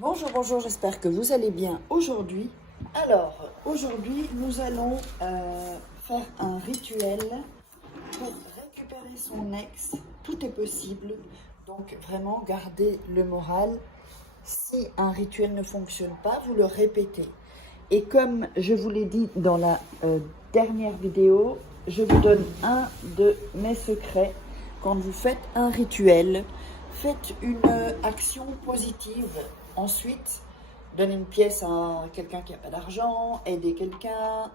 Bonjour, bonjour, j'espère que vous allez bien aujourd'hui. Alors, aujourd'hui, nous allons faire un rituel pour récupérer son ex. Tout est possible, donc vraiment gardez le moral. Si un rituel ne fonctionne pas, vous le répétez. Et comme je vous l'ai dit dans la dernière vidéo, je vous donne un de mes secrets. Quand vous faites un rituel, faites une action positive. Ensuite, donnez une pièce à quelqu'un qui n'a pas d'argent, aidez quelqu'un,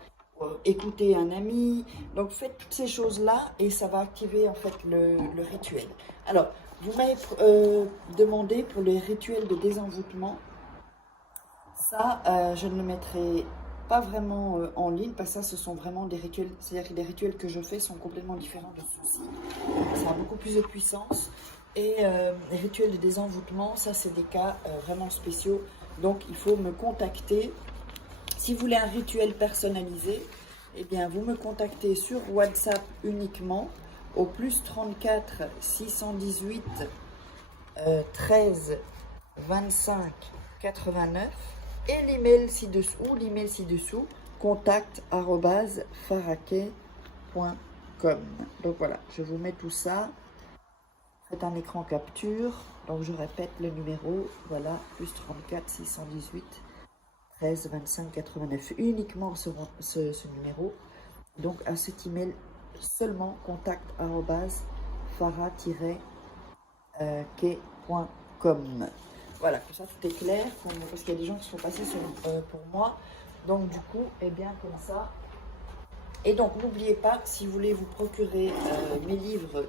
écoutez un ami. Donc faites toutes ces choses-là et ça va activer en fait le rituel. Alors, vous m'avez demandé pour les rituels de désenvoûtement. Ça, je ne le mettrai pas vraiment en ligne parce que ça, ce sont vraiment des rituels. C'est-à-dire que les rituels que je fais sont complètement différents de ceux-ci. Ça a beaucoup plus de puissance. Et les rituels de désenvoûtement, ça, c'est des cas vraiment spéciaux. Donc, il faut me contacter. Si vous voulez un rituel personnalisé, eh bien, vous me contactez sur WhatsApp uniquement au plus 34 618 13 25 89 et l'email ci-dessous, contact@farakeh.com. Donc voilà, je vous mets tout ça. Faites un écran capture. Donc je répète le numéro, voilà, plus 34 618 13 25 89. Uniquement ce numéro. Donc à cet email seulement contact@farah-key.com. Voilà, comme ça tout est clair, parce qu'il y a des gens qui sont passés pour moi. Donc du coup, eh bien comme ça. Et donc n'oubliez pas, si vous voulez vous procurer mes livres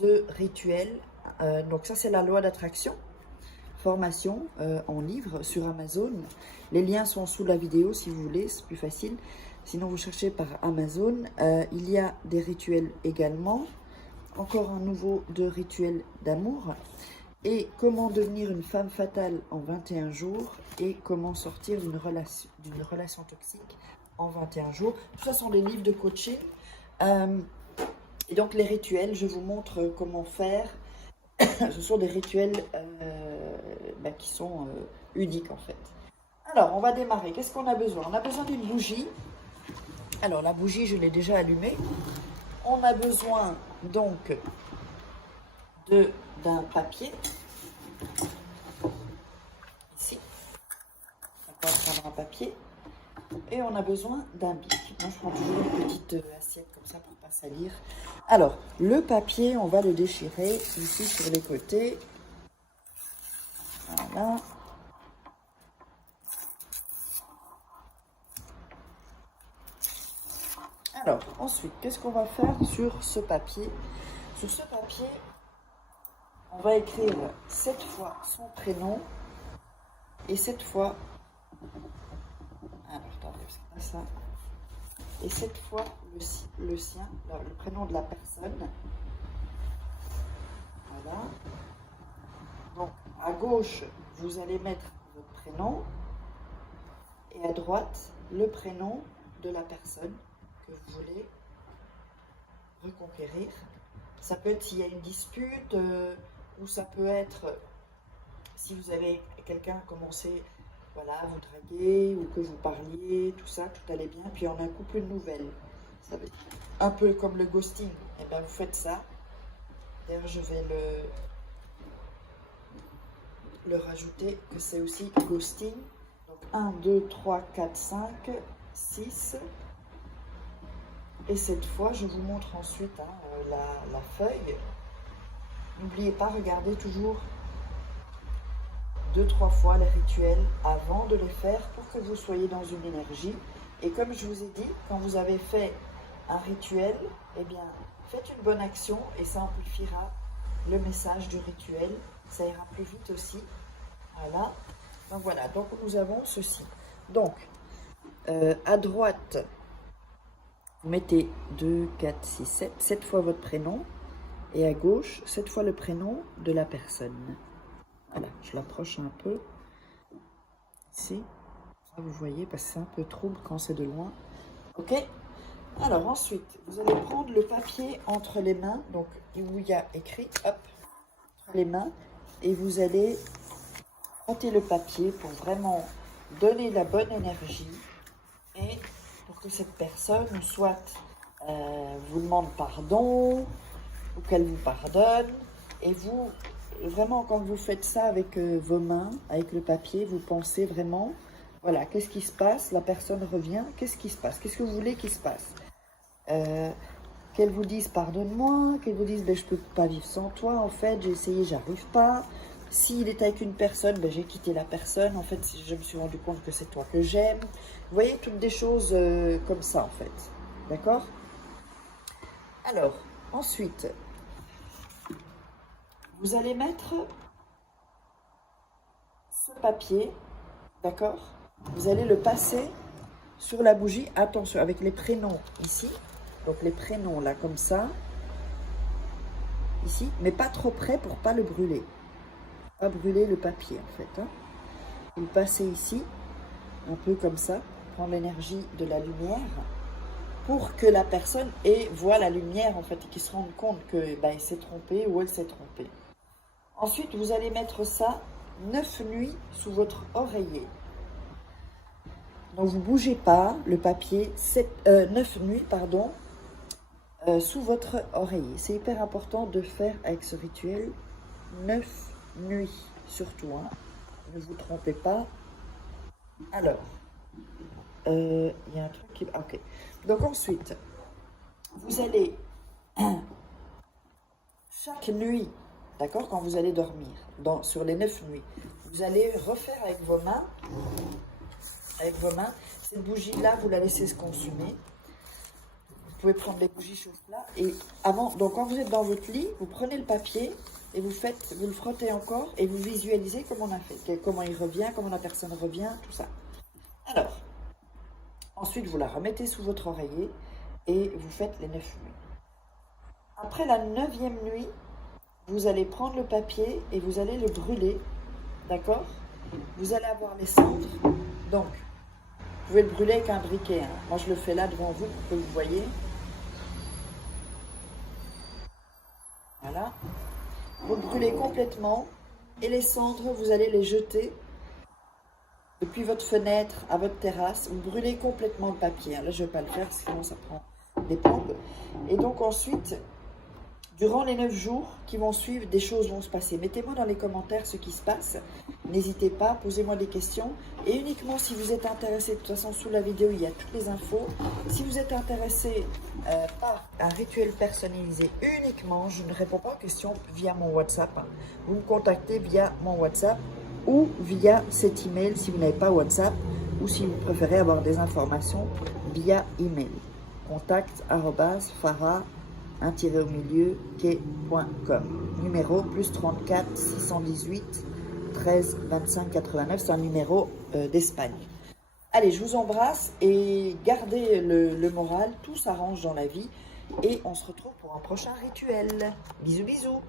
de rituels, donc ça c'est la loi d'attraction, formation en livre sur Amazon. Les liens sont sous la vidéo si vous voulez, c'est plus facile. Sinon vous cherchez par Amazon. Il y a des rituels également. Encore un nouveau de rituel d'amour. Et comment devenir une femme fatale en 21 jours. Et comment sortir d'une relation toxique en 21 jours. Tout ça sont des livres de coaching. Et donc les rituels, je vous montre comment faire. Ce sont des rituels qui sont uniques en fait. Alors on va démarrer. Qu'est-ce qu'on a besoin? On a besoin d'une bougie. Alors la bougie, je l'ai déjà allumée. On a besoin donc d'un papier. Ici. On va prendre un papier. Et on a besoin d'un bic. Moi, je prends toujours une petite assiette comme ça pour ne pas salir. Alors, le papier, on va le déchirer ici sur les côtés. Voilà. Alors, ensuite, qu'est-ce qu'on va faire sur ce papier? Sur ce papier, on va écrire 7 fois son prénom et 7 fois... Alors, attendez, parce que ça... Et 7 fois le sien, le prénom de la personne. Voilà. Donc, à gauche, vous allez mettre votre prénom. Et à droite, le prénom de la personne que vous voulez reconquérir. Ça peut être s'il y a une dispute, ou ça peut être si vous avez quelqu'un commencé... Voilà, vous draguez ou que vous parliez, tout ça, tout allait bien. Puis on a un coup plus de nouvelles. Ça va être un peu comme le ghosting. Et bien, vous faites ça. D'ailleurs, je vais le rajouter, que c'est aussi ghosting. Donc 1, 2, 3, 4, 5, 6. Et cette fois, je vous montre ensuite la feuille. N'oubliez pas, regardez toujours 2-3 fois les rituels avant de les faire pour que vous soyez dans une énergie. Et comme je vous ai dit, quand vous avez fait un rituel, eh bien, faites une bonne action et ça amplifiera le message du rituel. Ça ira plus vite aussi. Voilà. Donc voilà, donc nous avons ceci. Donc, à droite, vous mettez 2, 4, 6, 7, 7 fois votre prénom. Et à gauche, 7 fois le prénom de la personne. Voilà, je l'approche un peu. Ici, vous voyez, parce que c'est un peu trouble quand c'est de loin. Ok? Alors ensuite, vous allez prendre le papier entre les mains, donc où il y a écrit, hop, entre les mains, et vous allez frottez le papier pour vraiment donner la bonne énergie et pour que cette personne soit vous demande pardon ou qu'elle vous pardonne. Et vous, vraiment, quand vous faites ça avec vos mains, avec le papier, vous pensez vraiment, voilà, qu'est-ce qui se passe? La personne revient, qu'est-ce qui se passe? Qu'est-ce que vous voulez qu'il se passe? Qu'elle vous dise pardonne-moi, qu'elle vous dise ben, je ne peux pas vivre sans toi, en fait, j'ai essayé, j'arrive pas. S'il est avec une personne, ben, j'ai quitté la personne, en fait, je me suis rendu compte que c'est toi que j'aime. Vous voyez, toutes des choses comme ça, en fait. D'accord? Alors, ensuite, vous allez mettre ce papier, d'accord? Vous allez le passer sur la bougie, attention, avec les prénoms ici. Donc les prénoms là, comme ça, ici, mais pas trop près pour pas le brûler. Pas brûler le papier en fait. Hein. Vous le passez ici, un peu comme ça, prendre l'énergie de la lumière, pour que la personne voit la lumière en fait, et qu'il se rende compte que ben, il s'est trompé ou elle s'est trompée. Ensuite, vous allez mettre ça 9 nuits sous votre oreiller. Donc vous ne bougez pas le papier, 9 nuits, pardon, sous votre oreiller. C'est hyper important de faire avec ce rituel 9 nuits, surtout. Hein. Ne vous trompez pas. Alors, il y a un truc qui... Ok. Donc ensuite, vous allez, chaque nuit, d'accord, quand vous allez dormir, sur les 9 nuits, vous allez refaire avec vos mains, cette bougie-là, vous la laissez se consumer. Vous pouvez prendre les bougies chauffe-plat. Et avant, donc quand vous êtes dans votre lit, vous prenez le papier et vous le frottez encore et vous visualisez comment on a fait, comment il revient, comment la personne revient, tout ça. Alors, ensuite vous la remettez sous votre oreiller et vous faites les 9 nuits. Après la 9e nuit, vous allez prendre le papier et vous allez le brûler, d'accord? Vous allez avoir les cendres. Donc, vous pouvez le brûler avec un briquet. Hein. Moi, je le fais là devant vous pour que vous voyez. Voilà. Vous le brûlez complètement. Et les cendres, vous allez les jeter depuis votre fenêtre à votre terrasse. Vous brûlez complètement le papier. Hein. Là, je ne vais pas le faire, sinon ça prend des plombes. Et donc ensuite, durant les 9 jours qui vont suivre, des choses vont se passer. Mettez-moi dans les commentaires ce qui se passe. N'hésitez pas, posez-moi des questions. Et uniquement si vous êtes intéressé, de toute façon sous la vidéo, il y a toutes les infos. Si vous êtes intéressé par un rituel personnalisé uniquement, je ne réponds pas aux questions via mon WhatsApp. Vous me contactez via mon WhatsApp ou via cet email si vous n'avez pas WhatsApp ou si vous préférez avoir des informations via email. contact@farah quai.com. Numéro plus 34 618 13 25 89. C'est un numéro d'Espagne. Allez, je vous embrasse et gardez le moral. Tout s'arrange dans la vie. Et on se retrouve pour un prochain rituel. Bisous, bisous.